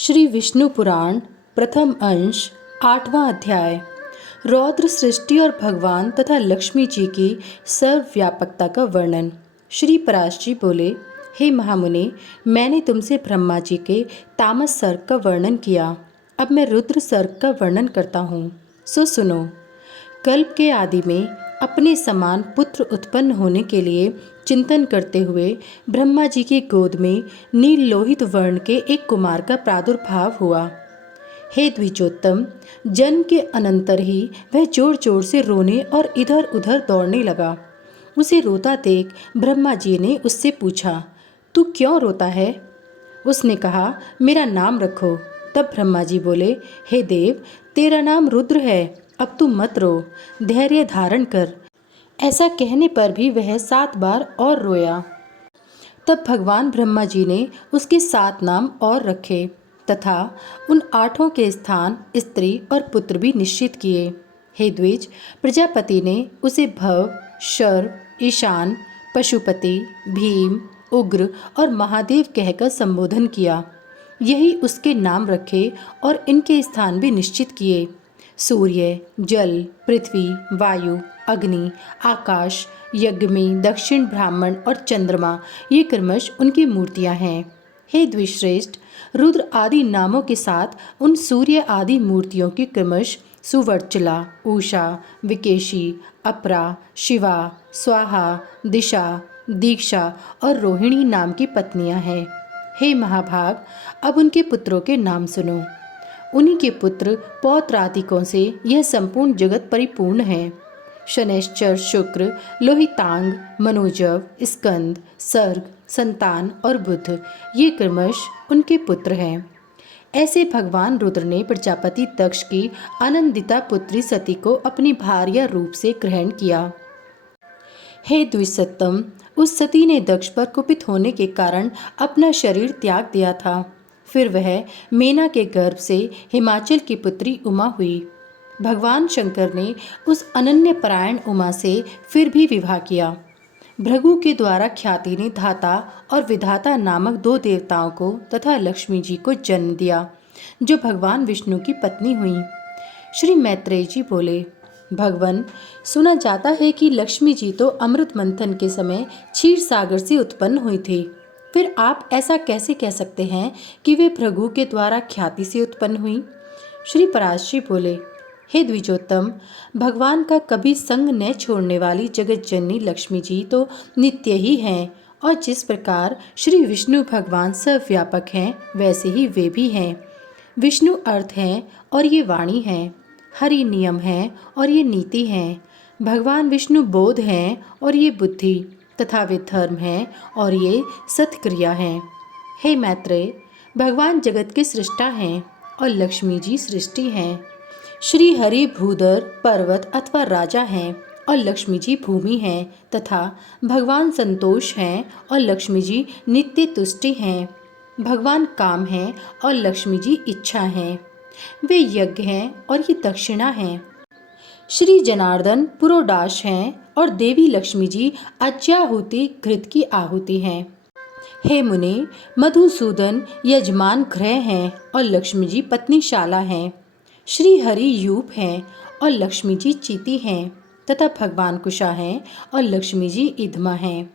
श्री विष्णु पुराण प्रथम अंश 8वां अध्याय। रौद्र सृष्टि और भगवान तथा लक्ष्मी जी की सर्वव्यापकता का वर्णन। श्री पराशर बोले, हे महामुनि, मैंने तुमसे ब्रह्मा जी के तामस सर्ग का वर्णन किया। अब मैं रुद्र सर्ग का वर्णन करता हूँ, सो सुनो। कल्प के आदि में अपने समान पुत्र उत्पन्न होने के लिए चिंतन करते हुए ब्रह्मा जी की गोद में नील लोहित वर्ण के एक कुमार का प्रादुर्भाव हुआ। हे द्विजोत्तम, जन्म के अनंतर ही वह जोर जोर से रोने और इधर उधर दौड़ने लगा। उसे रोता देख ब्रह्मा जी ने उससे पूछा, तू क्यों रोता है? उसने कहा, मेरा नाम रखो। तब ब्रह्मा जी बोले, हे देव, तेरा नाम रुद्र है, अब तू मत रो, धैर्य धारण कर। ऐसा कहने पर भी वह 7 बार और रोया। तब भगवान ब्रह्मा जी ने उसके 7 नाम और रखे तथा उन 8 के स्थान स्त्री और पुत्र भी निश्चित किए। हे द्विज, प्रजापति ने उसे भव, शर्व, ईशान, पशुपति, भीम, उग्र और महादेव कहकर संबोधन किया। यही उसके नाम रखे और इनके स्थान भी निश्चित किए। सूर्य, जल, पृथ्वी, वायु, अग्नि, आकाश, यज्ञमी, दक्षिण ब्राह्मण और चंद्रमा, ये क्रमश उनकी मूर्तियां हैं। हे द्विश्रेष्ठ, रुद्र आदि नामों के साथ उन सूर्य आदि मूर्तियों की क्रमश सुवर्चला, उषा, विकेशी, अपरा, शिवा, स्वाहा, दिशा, दीक्षा और रोहिणी नाम की पत्नियां हैं। हे महाभाग, अब उनके पुत्रों के नाम सुनो। उन्हीं के पुत्र पौत्रादिकों से यह संपूर्ण जगत परिपूर्ण है। शनैश्चर, शुक्र, लोहितांग, मनोजव, स्कंद, सर्ग, संतान और बुध, ये क्रमश उनके पुत्र हैं। ऐसे भगवान रुद्र ने प्रजापति दक्ष की आनंदिता पुत्री सती को अपनी भार्या रूप से ग्रहण किया। हे द्विजोत्तम, उस सती ने दक्ष पर कुपित होने के कारण अपना शरीर त्याग दिया था। फिर वह मेना के गर्भ से हिमाचल की पुत्री उमा हुई। भगवान शंकर ने उस अनन्य परायण उमा से फिर भी विवाह किया। भृगु के द्वारा ख्याति ने धाता और विधाता नामक 2 देवताओं को तथा लक्ष्मी जी को जन्म दिया, जो भगवान विष्णु की पत्नी हुई। श्री मैत्रेय जी बोले, भगवान, सुना जाता है कि लक्ष्मी जी तो अमृत मंथन के समय क्षीर सागर से उत्पन्न हुई थी। फिर आप ऐसा कैसे कह सकते हैं कि वे भृगु के द्वारा ख्याति से उत्पन्न हुई? श्री पराशर बोले, हे द्विजोत्तम, भगवान का कभी संग न छोड़ने वाली जगत जननी लक्ष्मी जी तो नित्य ही हैं, और जिस प्रकार श्री विष्णु भगवान सर्वव्यापक हैं, वैसे ही वे भी हैं। विष्णु अर्थ हैं और ये वाणी हैं, हरि नियम हैं और ये नीति हैं, भगवान विष्णु बोध हैं और ये बुद्धि, तथा वे धर्म हैं और ये सत्क्रिया हैं। हे मैत्रेय, भगवान जगत के सृष्टा हैं और लक्ष्मी जी सृष्टि हैं। श्री हरि भूधर पर्वत अथवा राजा हैं और लक्ष्मी जी भूमि हैं, तथा भगवान संतोष हैं और लक्ष्मी जी नित्य तुष्टि हैं। भगवान काम हैं और लक्ष्मी जी इच्छा हैं। वे यज्ञ हैं और ये दक्षिणा हैं। श्री जनार्दन पुरोडाश हैं और देवी लक्ष्मी जी अज्याहुति घृत की आहुति हैं। हे मुने, मधुसूदन यजमान ग्रह हैं और लक्ष्मी जी पत्नीशाला हैं। श्री हरि यूप हैं और लक्ष्मी जी चीति हैं, तथा भगवान कुशा हैं और लक्ष्मी जी इधमा हैं।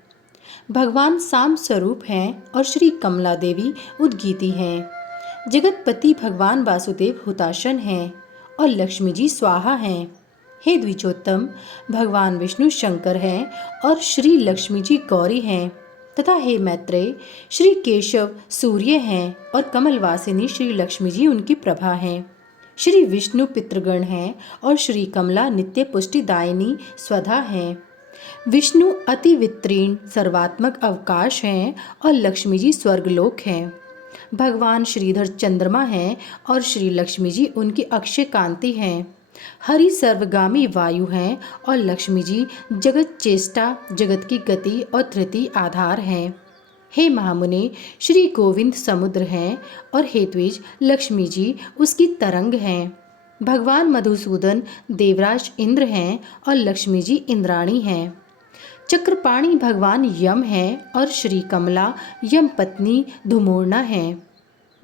भगवान साम स्वरूप हैं और श्री कमला देवी उद्गीति हैं। जगतपति भगवान वासुदेव हुताशन हैं और लक्ष्मी जी स्वाहा हैं। हे द्विजोत्तम, भगवान विष्णु शंकर हैं और श्री लक्ष्मी जी गौरी हैं, तथा हे मैत्रेय, श्री केशव सूर्य हैं और कमलवासिनी श्री लक्ष्मी जी उनकी प्रभा हैं। श्री विष्णु पितृगण हैं और श्री कमला नित्य पुष्टिदायिनी स्वधा हैं। विष्णु अति वित्रीर्ण सर्वात्मक अवकाश हैं और लक्ष्मी जी स्वर्गलोक हैं। भगवान श्रीधर चंद्रमा हैं और श्री लक्ष्मी जी उनकी अक्षय कांति हैं। हरि सर्वगामी वायु हैं और लक्ष्मी जी जगत चेष्टा, जगत की गति और धृति आधार हैं। हे महामुने, श्री गोविंद समुद्र हैं और हे द्विज, लक्ष्मी जी उसकी तरंग हैं। भगवान मधुसूदन देवराज इंद्र हैं और लक्ष्मी जी इंद्राणी हैं। चक्रपाणी भगवान यम हैं और श्री कमला यम पत्नी धुमोर्णा हैं।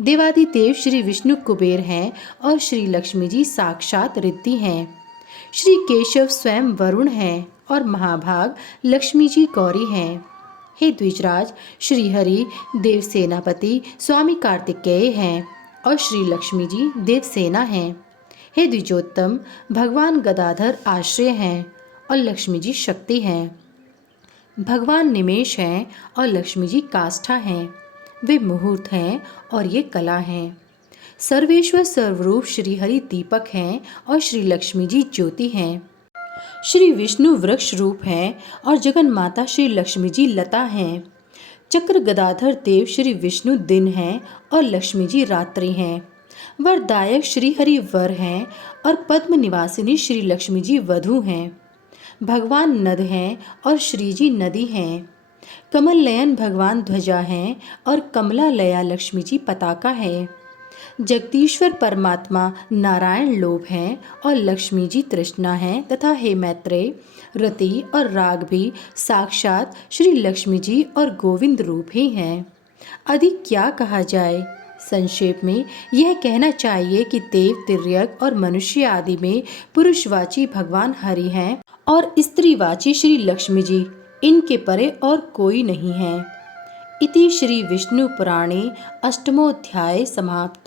देवादिदेव श्री विष्णु कुबेर हैं और श्री लक्ष्मी जी साक्षात रिद्धि हैं। श्री केशव स्वयं वरुण हैं और महाभाग लक्ष्मी जी गौरी हैं। हे द्विजराज, श्री हरि देवसेनापति स्वामी कार्तिकेय हैं और श्री लक्ष्मी जी देवसेना हैं। हे द्विजोत्तम, भगवान गदाधर आश्रय हैं और लक्ष्मी जी शक्ति हैं। भगवान निमेष हैं और लक्ष्मी जी काष्ठा हैं। वे मुहूर्त हैं और ये कला हैं। सर्वेश्वर सर्वरूप श्री हरि दीपक हैं और श्री लक्ष्मी जी ज्योति हैं। श्री विष्णु वृक्ष रूप हैं और जगन माता श्री लक्ष्मी जी लता हैं। चक्र गदाधर देव श्री विष्णु दिन हैं और लक्ष्मी जी रात्रि हैं। वरदायक श्री हरि वर हैं और पद्म निवासिनी श्री लक्ष्मी जी वधु हैं। भगवान नद हैं और श्री जी नदी हैं। कमल लयन भगवान ध्वजा हैं और कमला लया लक्ष्मी जी पताका है। जगदीश्वर परमात्मा नारायण लोभ हैं और लक्ष्मी जी तृष्णा हैं तथा हे मैत्रेय, रति और राग भी साक्षात श्री लक्ष्मी जी और गोविंद रूप ही हैं। अधिक क्या कहा जाए। संक्षेप में यह कहना चाहिए कि देव, तिर्यक और मनुष्य आदि में पुरुषवाची भगवान हरि हैं और स्त्रीवाची श्री लक्ष्मी जी, इनके परे और कोई नहीं है। इति श्री विष्णु पुराणे अष्टमोध्याय समाप्त।